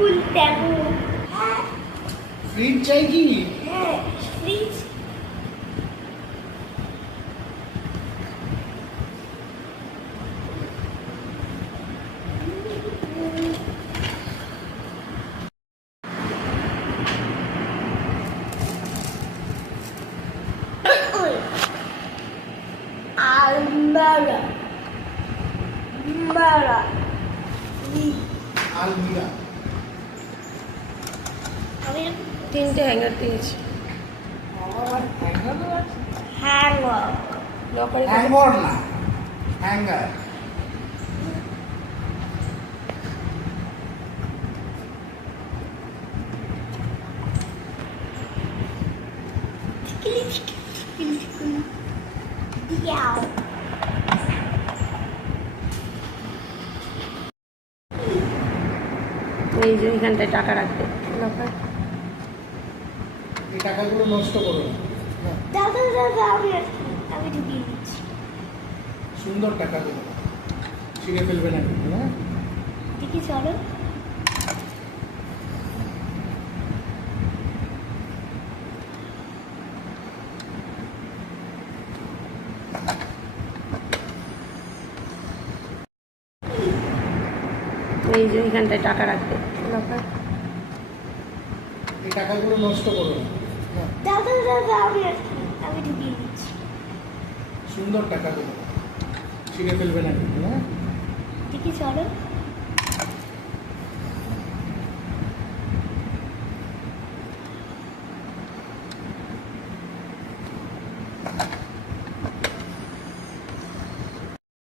খুলতে হবে। হ্যাঁ ফ্রিজ চাই কি? হ্যাঁ ফ্রিজ। আলমারা মারা আলমিরা। আমি তিনটে হ্যাঙ্গার দিয়েছি। আর হ্যাঙ্গারও আছে? হ্যাঙ্গার লকারে হ্যাঙ্গর না, হ্যাঙ্গার। দিয়াও এই যে এখানটায় টাকা রাখতে লকার। এই টাকাগুলো নষ্ট করো না। না, দাদা দাদা আমি ঢুকিয়ে দিচ্ছি। সুন্দর টাকাগুলো ছিঁড়ে ফেলবে না কিন্তু, হ্যাঁ? দেখি চলো। এই যে এখানটায় টাকা রাখতে লকার। এই টাকাগুলো নষ্ট করো না। না, দাদা দাদা আমি ঢুকিয়ে দিচ্ছি। সুন্দর টাকাগুলো ছিঁড়ে ফেলবে না কিন্তু, হ্যাঁ? দেখি চলো।